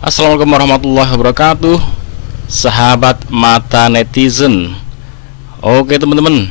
Assalamualaikum warahmatullahi wabarakatuh, sahabat mata netizen. Oke teman-teman,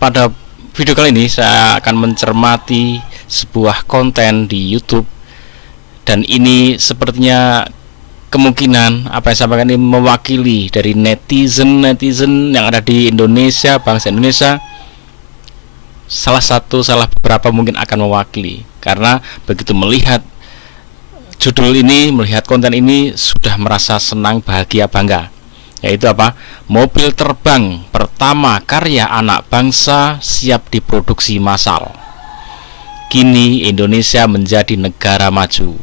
pada video kali ini saya akan mencermati sebuah konten di YouTube, dan ini sepertinya kemungkinan apa yang saya sampaikan ini mewakili dari netizen yang ada di Indonesia, bangsa Indonesia. Salah beberapa mungkin akan mewakili, karena begitu melihat judul ini, melihat konten ini, sudah merasa senang, bahagia, bangga. Yaitu apa? Mobil terbang pertama karya anak bangsa siap diproduksi massal. Kini Indonesia menjadi negara maju.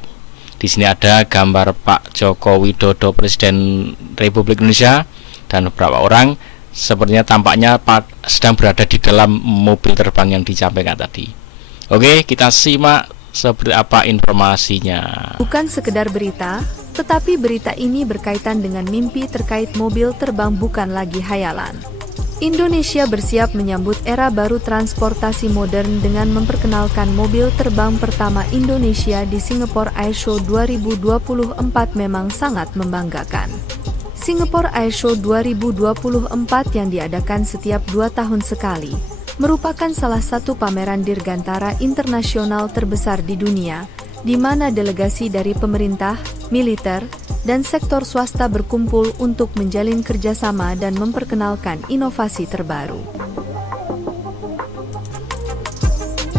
Di sini ada gambar Pak Joko Widodo, Presiden Republik Indonesia, dan beberapa orang sepertinya tampaknya sedang berada di dalam mobil terbang yang disampaikan tadi. Oke, kita simak seperti apa informasinya. Bukan sekedar berita, tetapi berita ini berkaitan dengan mimpi terkait mobil terbang, bukan lagi hayalan. Indonesia bersiap menyambut era baru transportasi modern dengan memperkenalkan mobil terbang pertama Indonesia di Singapore Airshow 2024. Memang sangat membanggakan. Singapore Airshow 2024 yang diadakan setiap 2 tahun sekali merupakan salah satu pameran dirgantara internasional terbesar di dunia, di mana delegasi dari pemerintah, militer, dan sektor swasta berkumpul untuk menjalin kerjasama dan memperkenalkan inovasi terbaru.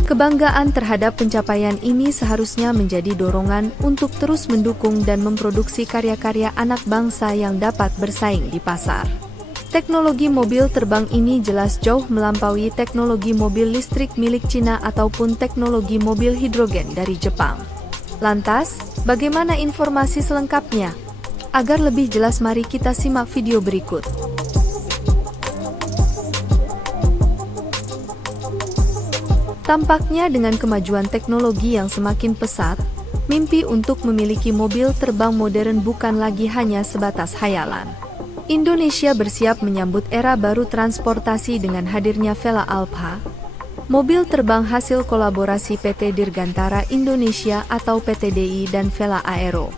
Kebanggaan terhadap pencapaian ini seharusnya menjadi dorongan untuk terus mendukung dan memproduksi karya-karya anak bangsa yang dapat bersaing di pasar. Teknologi mobil terbang ini jelas jauh melampaui teknologi mobil listrik milik Cina ataupun teknologi mobil hidrogen dari Jepang. Lantas, bagaimana informasi selengkapnya? Agar lebih jelas, mari kita simak video berikut. Tampaknya dengan kemajuan teknologi yang semakin pesat, mimpi untuk memiliki mobil terbang modern bukan lagi hanya sebatas hayalan. Indonesia bersiap menyambut era baru transportasi dengan hadirnya Vela Alpha, mobil terbang hasil kolaborasi PT Dirgantara Indonesia atau PTDI dan Vela Aero.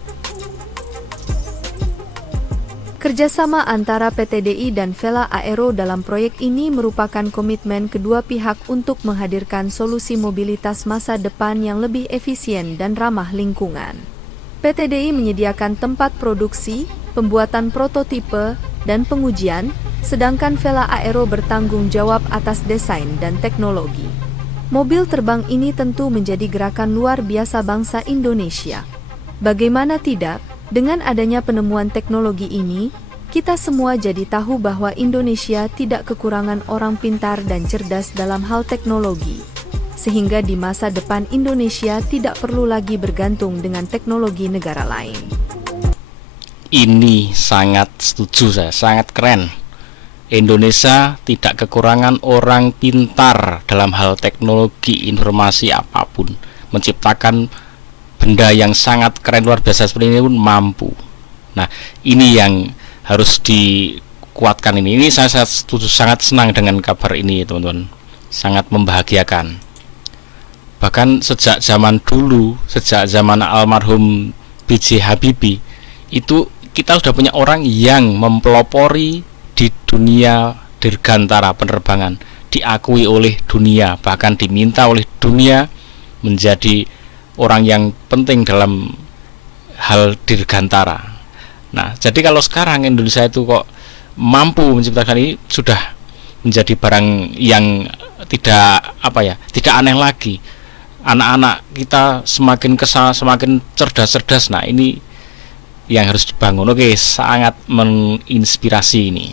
Kerjasama antara PTDI dan Vela Aero dalam proyek ini merupakan komitmen kedua pihak untuk menghadirkan solusi mobilitas masa depan yang lebih efisien dan ramah lingkungan. PTDI menyediakan tempat produksi, pembuatan prototipe, dan pengujian, sedangkan Vela Aero bertanggung jawab atas desain dan teknologi. Mobil terbang ini tentu menjadi gerakan luar biasa bangsa Indonesia. Bagaimana tidak? Dengan adanya penemuan teknologi ini, kita semua jadi tahu bahwa Indonesia tidak kekurangan orang pintar dan cerdas dalam hal teknologi. Sehingga di masa depan Indonesia tidak perlu lagi bergantung dengan teknologi negara lain. Ini sangat setuju saya, sangat keren. Indonesia tidak kekurangan orang pintar dalam hal teknologi informasi apapun. Menciptakan benda yang sangat keren luar biasa seperti ini pun mampu. Nah, ini yang harus dikuatkan ini. Ini saya setuju, sangat senang dengan kabar ini teman-teman. Sangat membahagiakan. Bahkan sejak zaman dulu, sejak zaman almarhum B.J. Habibie, itu kita sudah punya orang yang mempelopori di dunia dirgantara penerbangan, diakui oleh dunia, bahkan diminta oleh dunia menjadi orang yang penting dalam hal dirgantara. Nah, jadi kalau sekarang Indonesia itu kok mampu menciptakan ini, sudah menjadi barang yang tidak aneh lagi. Anak-anak kita semakin kesal, semakin cerdas. Nah, ini yang harus dibangun. Oke, sangat menginspirasi ini.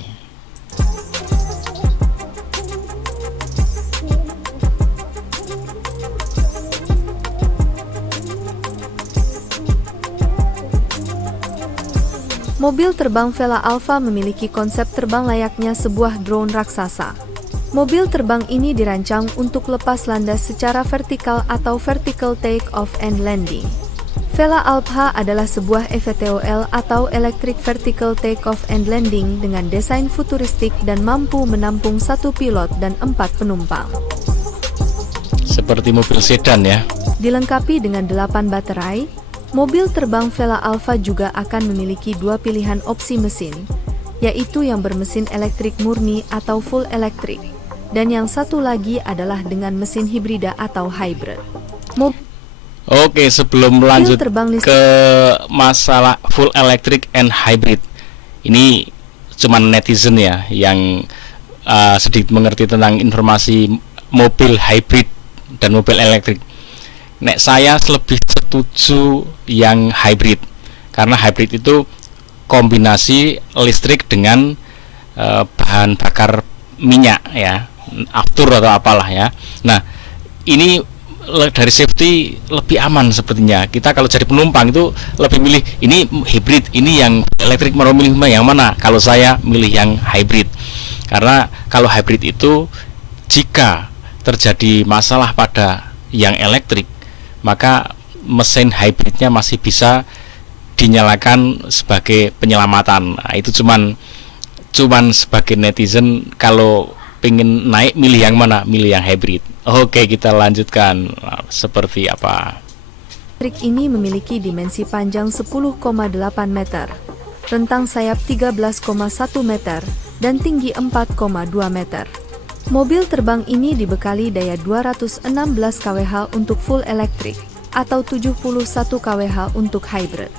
Mobil terbang Vela Alpha memiliki konsep terbang layaknya sebuah drone raksasa. Mobil terbang ini dirancang untuk lepas landas secara vertikal atau vertical take off and landing. Vela Alpha adalah sebuah EVTOL atau Electric Vertical Take Off and Landing dengan desain futuristik dan mampu menampung 1 pilot dan 4 penumpang. Seperti mobil sedan ya. Dilengkapi dengan 8 baterai, Mobil terbang Vela Alpha juga akan memiliki dua pilihan opsi mesin, yaitu yang bermesin elektrik murni atau full elektrik, dan yang satu lagi adalah dengan mesin hibrida atau hybrid. Oke, sebelum lanjut ke masalah full electric and hybrid, ini cuman netizen ya yang sedikit mengerti tentang informasi mobil hybrid dan mobil elektrik. Nek saya lebih setuju yang hybrid, karena hybrid itu kombinasi listrik dengan bahan bakar minyak ya, aftur atau apalah ya. Nah, ini dari safety lebih aman sepertinya. Kita kalau jadi penumpang itu lebih milih ini hybrid, ini yang elektrik, mau milih yang mana? Kalau saya milih yang hybrid, karena kalau hybrid itu jika terjadi masalah pada yang elektrik, maka mesin hybridnya masih bisa dinyalakan sebagai penyelamatan. Nah, itu cuman sebagai netizen, kalau pengen naik milih yang mana? Milih yang hybrid. Oke, kita lanjutkan. Nah, seperti apa? Elektrik ini memiliki dimensi panjang 10,8 meter, rentang sayap 13,1 meter, dan tinggi 4,2 meter. Mobil terbang ini dibekali daya 216 kWh untuk full elektrik atau 71 kWh untuk hybrid.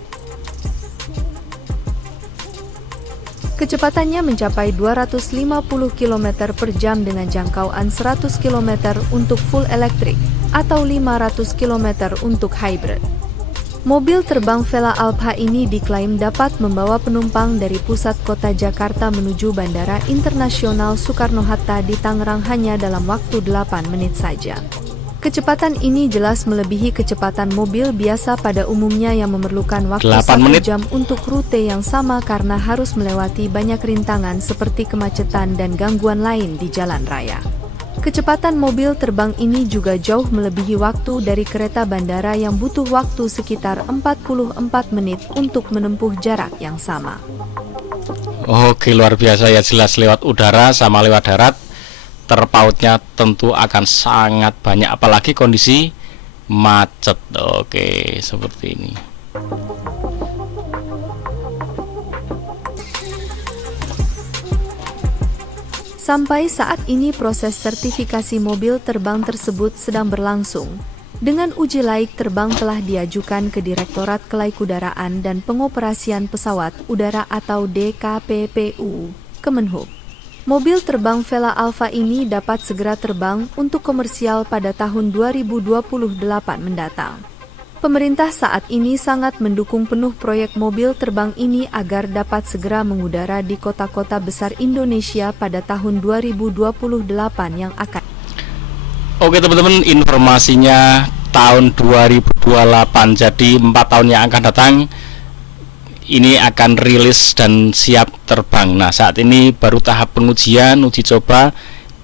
Kecepatannya mencapai 250 km per jam dengan jangkauan 100 km untuk full elektrik atau 500 km untuk hybrid. Mobil terbang Vela Alpha ini diklaim dapat membawa penumpang dari pusat kota Jakarta menuju Bandara Internasional Soekarno-Hatta di Tangerang hanya dalam waktu 8 menit saja. Kecepatan ini jelas melebihi kecepatan mobil biasa pada umumnya yang memerlukan waktu 1 jam untuk rute yang sama karena harus melewati banyak rintangan seperti kemacetan dan gangguan lain di jalan raya. Kecepatan mobil terbang ini juga jauh melebihi waktu dari kereta bandara yang butuh waktu sekitar 44 menit untuk menempuh jarak yang sama. Oke, luar biasa ya, jelas lewat udara sama lewat darat. Terpautnya tentu akan sangat banyak, apalagi kondisi macet. Oke, seperti ini. Sampai saat ini proses sertifikasi mobil terbang tersebut sedang berlangsung. Dengan uji laik terbang telah diajukan ke Direktorat Kelaikudaraan dan Pengoperasian Pesawat Udara atau DKPPU, Kemenhub. Mobil terbang Vela Alpha ini dapat segera terbang untuk komersial pada tahun 2028 mendatang. Pemerintah saat ini sangat mendukung penuh proyek mobil terbang ini agar dapat segera mengudara di kota-kota besar Indonesia pada tahun 2028 yang akan. Oke teman-teman, informasinya tahun 2028, jadi 4 tahun yang akan datang ini akan rilis dan siap terbang. Nah, saat ini baru tahap pengujian, uji coba.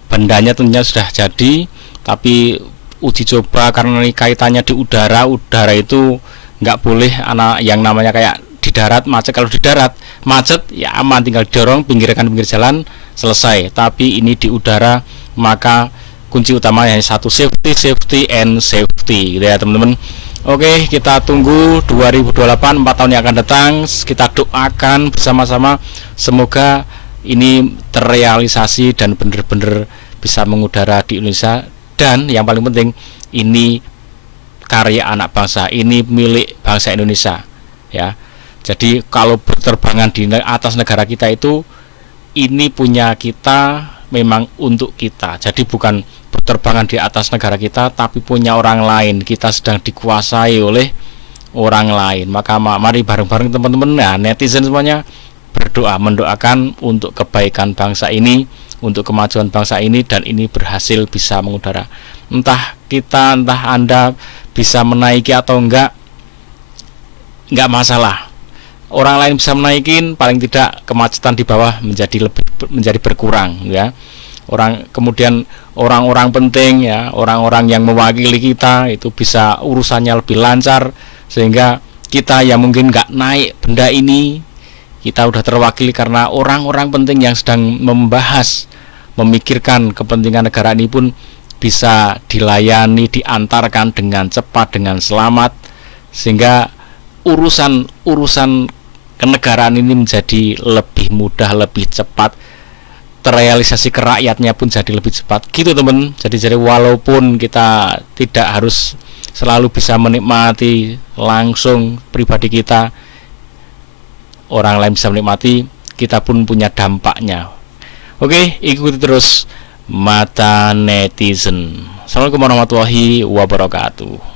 Bandanya tentunya sudah jadi, tapi uji coba karena ini kaitannya di udara itu nggak boleh yang namanya kayak di darat macet. Kalau di darat macet ya aman, tinggal didorong pinggir jalan selesai. Tapi ini di udara, maka kunci utamanya hanya satu, safety and safety gitu ya teman-teman. Oke, kita tunggu 2028, 4 tahun yang akan datang. Kita doakan bersama-sama semoga ini terrealisasi dan benar-benar bisa mengudara di Indonesia. Dan yang paling penting, ini karya anak bangsa, ini milik bangsa Indonesia ya. Jadi kalau berterbangan di atas negara kita itu, ini punya kita, memang untuk kita. Jadi bukan berterbangan di atas negara kita, tapi punya orang lain. Kita sedang dikuasai oleh orang lain. Maka mari bareng-bareng teman-teman, nah, netizen semuanya berdoa, mendoakan untuk kebaikan bangsa ini, untuk kemajuan bangsa ini, dan ini berhasil bisa mengudara. Entah kita, entah Anda bisa menaiki atau enggak masalah. Orang lain bisa menaikin, paling tidak kemacetan di bawah menjadi berkurang ya. Kemudian orang-orang penting ya, orang-orang yang mewakili kita itu bisa urusannya lebih lancar, sehingga kita yang mungkin enggak naik benda ini, kita udah terwakili karena orang-orang penting yang sedang membahas, memikirkan kepentingan negara ini pun bisa dilayani, diantarkan dengan cepat, dengan selamat, sehingga urusan kenegaraan ini menjadi lebih mudah, lebih cepat, terrealisasi ke rakyatnya pun jadi lebih cepat gitu teman. Jadi walaupun kita tidak harus selalu bisa menikmati langsung pribadi kita, orang lain bisa menikmati, kita pun punya dampaknya. Oke, ikuti terus Mata Netizen. Assalamualaikum warahmatullahi wabarakatuh.